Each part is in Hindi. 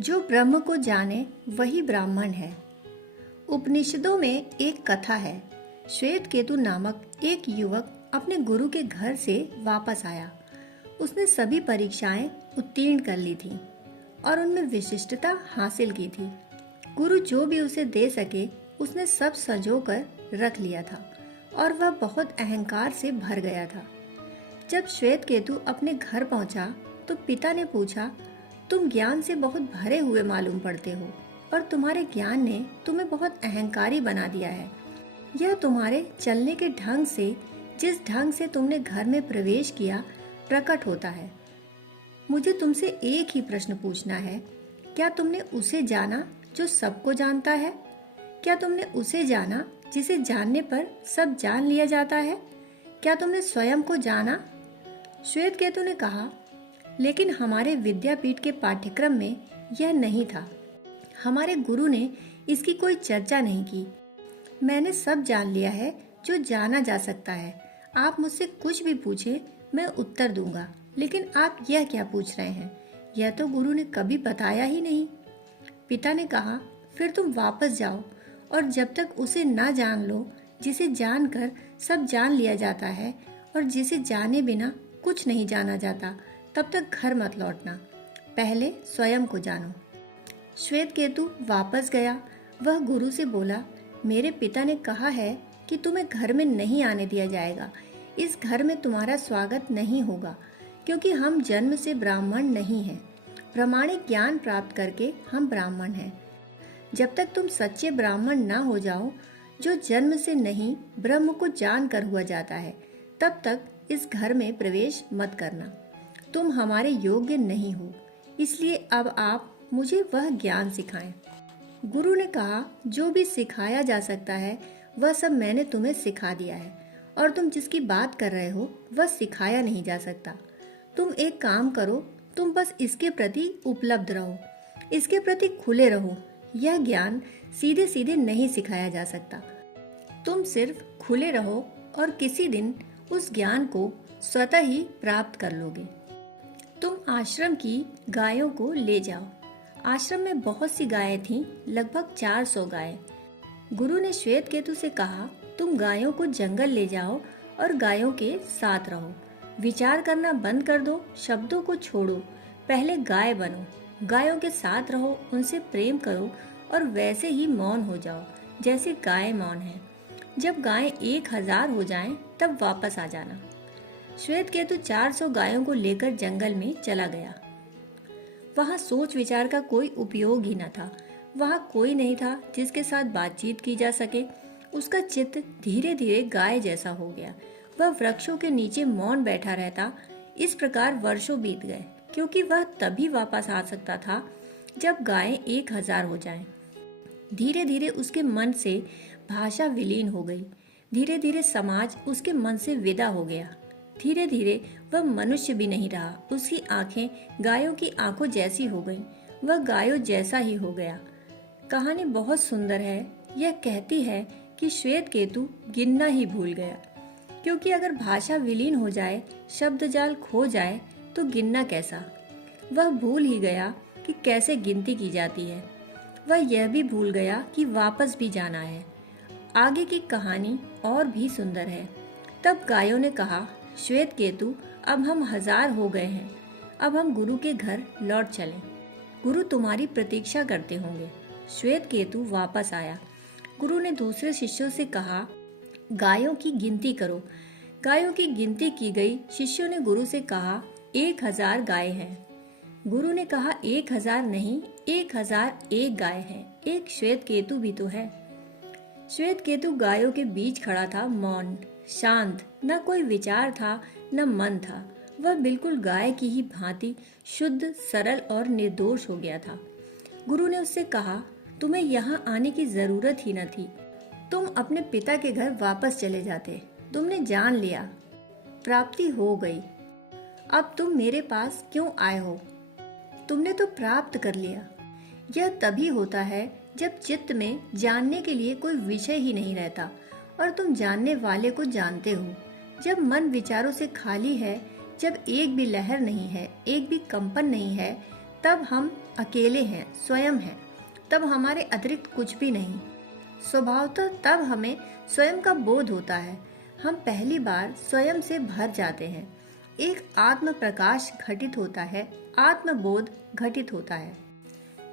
जो ब्रह्म को जाने वही ब्राह्मण है। उपनिषदों में एक कथा है। श्वेत केतु नामक एक युवक अपने गुरु के घर से वापस आया। उसने सभी परीक्षाएं उत्तीर्ण कर ली थी और उनमें विशिष्टता हासिल की थी। गुरु जो भी उसे दे सके उसने सब संजोकर रख लिया था और वह बहुत अहंकार से भर गया था। जब श्वेत केतु अपने घर पहुंचा तो पिता ने पूछा, तुम ज्ञान से बहुत भरे हुए मालूम पड़ते हो और तुम्हारे ज्ञान ने तुम्हें बहुत अहंकारी बना दिया है। यह तुम्हारे चलने के ढंग से, जिस ढंग से तुमने घर में प्रवेश किया, प्रकट होता है। मुझे तुमसे एक ही प्रश्न पूछना है, क्या तुमने उसे जाना जो सबको जानता है? क्या तुमने उसे जाना जिसे जानने पर सब जान लिया जाता है? क्या तुमने स्वयं को जाना? श्वेत केतु ने कहा, लेकिन हमारे विद्यापीठ के पाठ्यक्रम में यह नहीं था। हमारे गुरु ने इसकी कोई चर्चा नहीं की। मैंने सब जान लिया है जो जाना जा सकता है। आप मुझसे कुछ भी पूछें, मैं उत्तर दूंगा, लेकिन आप यह क्या पूछ रहे हैं? यह तो गुरु ने कभी बताया ही नहीं। पिता ने कहा, फिर तुम वापस जाओ और जब तक उसे ना जान लो जिसे जानकर सब जान लिया जाता है और जिसे जाने बिना कुछ नहीं जाना जाता, तब तक घर मत लौटना। पहले स्वयं को जानो। श्वेत केतु वापस गया। वह गुरु से बोला, मेरे पिता ने कहा है कि तुम्हें घर में नहीं आने दिया जाएगा। इस घर में तुम्हारा स्वागत नहीं होगा, क्योंकि हम जन्म से ब्राह्मण नहीं हैं। प्रामाणिक ज्ञान प्राप्त करके हम ब्राह्मण हैं। जब तक तुम सच्चे ब्राह्मण ना हो जाओ, जो जन्म से नहीं ब्रह्म को जान कर हुआ जाता है, तब तक इस घर में प्रवेश मत करना। तुम हमारे योग्य नहीं हो, इसलिए अब आप मुझे वह ज्ञान सिखाएं। गुरु ने कहा, जो भी सिखाया जा सकता है वह सब मैंने तुम्हें सिखा दिया है और तुम जिसकी बात कर रहे हो वह सिखाया नहीं जा सकता। तुम एक काम करो, तुम बस इसके प्रति उपलब्ध रहो, इसके प्रति खुले रहो। यह ज्ञान सीधे सीधे नहीं सिखाया जा सकता। तुम सिर्फ खुले रहो और किसी दिन उस ज्ञान को स्वतः ही प्राप्त कर लोगे। तुम आश्रम की गायों को ले जाओ। आश्रम में बहुत सी गायें थीं, लगभग 400 गायें। गुरु ने श्वेत केतु से कहा, तुम गायों को जंगल ले जाओ और गायों के साथ रहो। विचार करना बंद कर दो, शब्दों को छोड़ो, पहले गाय बनो। गायों के साथ रहो, उनसे प्रेम करो और वैसे ही मौन हो जाओ जैसे गाय मौन है। जब गायें 1000 हो जाएं, तब वापस आ जाना। श्वेत केतु 400 गायों को लेकर जंगल में चला गया। वहां सोच विचार का कोई उपयोग ही न था। वहां कोई नहीं था जिसके साथ बातचीत की जा सके। उसका चित्त धीरे धीरे गाय जैसा हो गया। वह वृक्षों के नीचे मौन बैठा रहता। इस प्रकार वर्षों बीत गए, क्योंकि वह तभी वापस आ सकता था जब गायें 1000 हो जाएं। धीरे धीरे उसके मन से भाषा विलीन हो गई। धीरे धीरे समाज उसके मन से विदा हो गया। धीरे धीरे वह मनुष्य भी नहीं रहा। उसकी आंखें गायों की आंखों जैसी हो गईं। वह गायों जैसा ही हो गया। कहानी बहुत सुंदर है। यह कहती है कि श्वेत केतु गिनना ही भूल गया, क्योंकि अगर भाषा विलीन हो जाए, शब्द जाल खो जाए, तो गिनना कैसा। वह भूल ही गया कि कैसे गिनती की जाती है। वह यह भी भूल गया कि वापस भी जाना है। आगे की कहानी और भी सुंदर है। तब गायों ने कहा, श्वेत केतु, अब हम 1000 हो गए हैं। अब हम गुरु के घर लौट चलें। गुरु तुम्हारी प्रतीक्षा करते होंगे। श्वेत केतु वापस आया। गुरु ने दूसरे शिष्यों से कहा, गायों की गिनती करो। गायों की गिनती की गई। शिष्यों ने गुरु से कहा, 1000 गाय हैं। गुरु ने कहा, 1000 नहीं, 1001 गाय है। एक श्वेत केतु भी तो है। श्वेत केतु गायों के बीच खड़ा था, मौन, शांत। न कोई विचार था, न मन था। वह बिल्कुल गाय की ही भांति शुद्ध, सरल और निर्दोष हो गया था। गुरु ने उससे कहा, तुम्हें यहाँ आने की जरूरत ही न थी। तुम अपने पिता के घर वापस चले जाते। तुमने जान लिया, प्राप्ति हो गई। अब तुम मेरे पास क्यों आए हो? तुमने तो प्राप्त कर लिया। यह तभी होता है जब चित्त में जानने के लिए कोई विषय ही नहीं रहता और तुम जानने वाले को जानते हो। जब मन विचारों से खाली है, जब एक भी लहर नहीं है, एक भी कंपन नहीं है, तब हम अकेले हैं, स्वयं हैं, तब हमारे अतिरिक्त कुछ भी नहीं। स्वभावतः तब हमें स्वयं का बोध होता है। हम पहली बार स्वयं से भर जाते हैं। एक आत्म प्रकाश घटित होता है, आत्मबोध घटित होता है।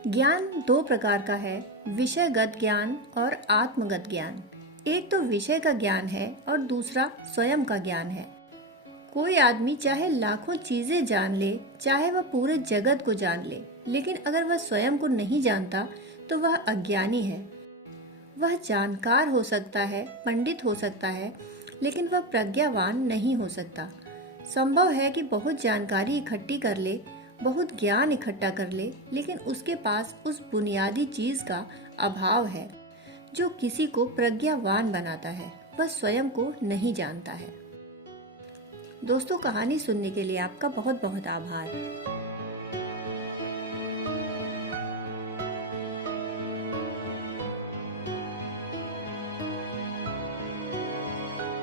ज्ञान दो प्रकार का है, विषयगत ज्ञान और आत्मगत ज्ञान। एक तो विषय का ज्ञान है और दूसरा स्वयं का ज्ञान है। कोई आदमी चाहे लाखों चीजें जान ले, चाहे वह पूरे जगत को जान ले, लेकिन अगर वह स्वयं को नहीं जानता तो वह अज्ञानी है। वह जानकार हो सकता है, पंडित हो सकता है, लेकिन वह प्रज्ञावान नहीं हो सकता। संभव है कि बहुत जानकारी इकट्ठी कर ले, बहुत ज्ञान इकट्ठा कर ले, लेकिन उसके पास उस बुनियादी चीज का अभाव है जो किसी को प्रज्ञावान बनाता है। वह स्वयं को नहीं जानता है। दोस्तों, कहानी सुनने के लिए आपका बहुत बहुत आभार।